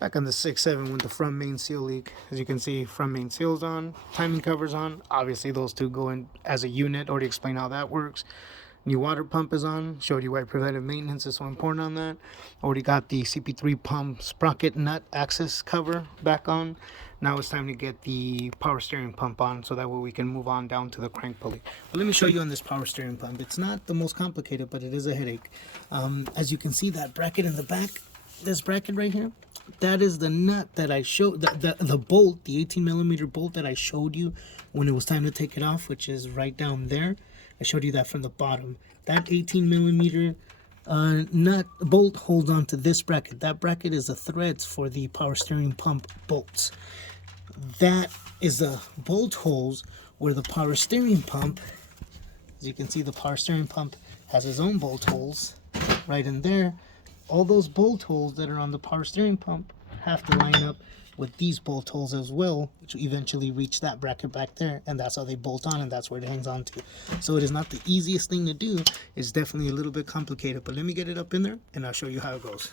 Back on the 6.7 with the front main seal leak. As you can see, front main seal's on, timing cover's on. Obviously those two go in as a unit. Already explained how that works. New water pump is on. Showed you why preventive maintenance is so important on that. Already got the CP3 pump sprocket nut access cover back on. Now it's time to get the power steering pump on, so that way we can move on down to the crank pulley. But let me show you on this power steering pump. It's not the most complicated, but it is a headache. As you can see, that bracket in the back, this bracket right here, that is the nut that I showed, the bolt, the 18mm bolt that I showed you when it was time to take it off, which is right down there. I showed you that from the bottom. That 18mm nut bolt holds on to this bracket. That bracket is the threads for the power steering pump bolts. That is the bolt holes where the power steering pump, as you can see, the power steering pump has its own bolt holes right in there. All those bolt holes that are on the power steering pump have to line up with these bolt holes as well, which eventually reach that bracket back there, and that's how they bolt on, and that's where it hangs on to. So it is not the easiest thing to do. It's definitely a little bit complicated, but let me get it up in there and I'll show you how it goes.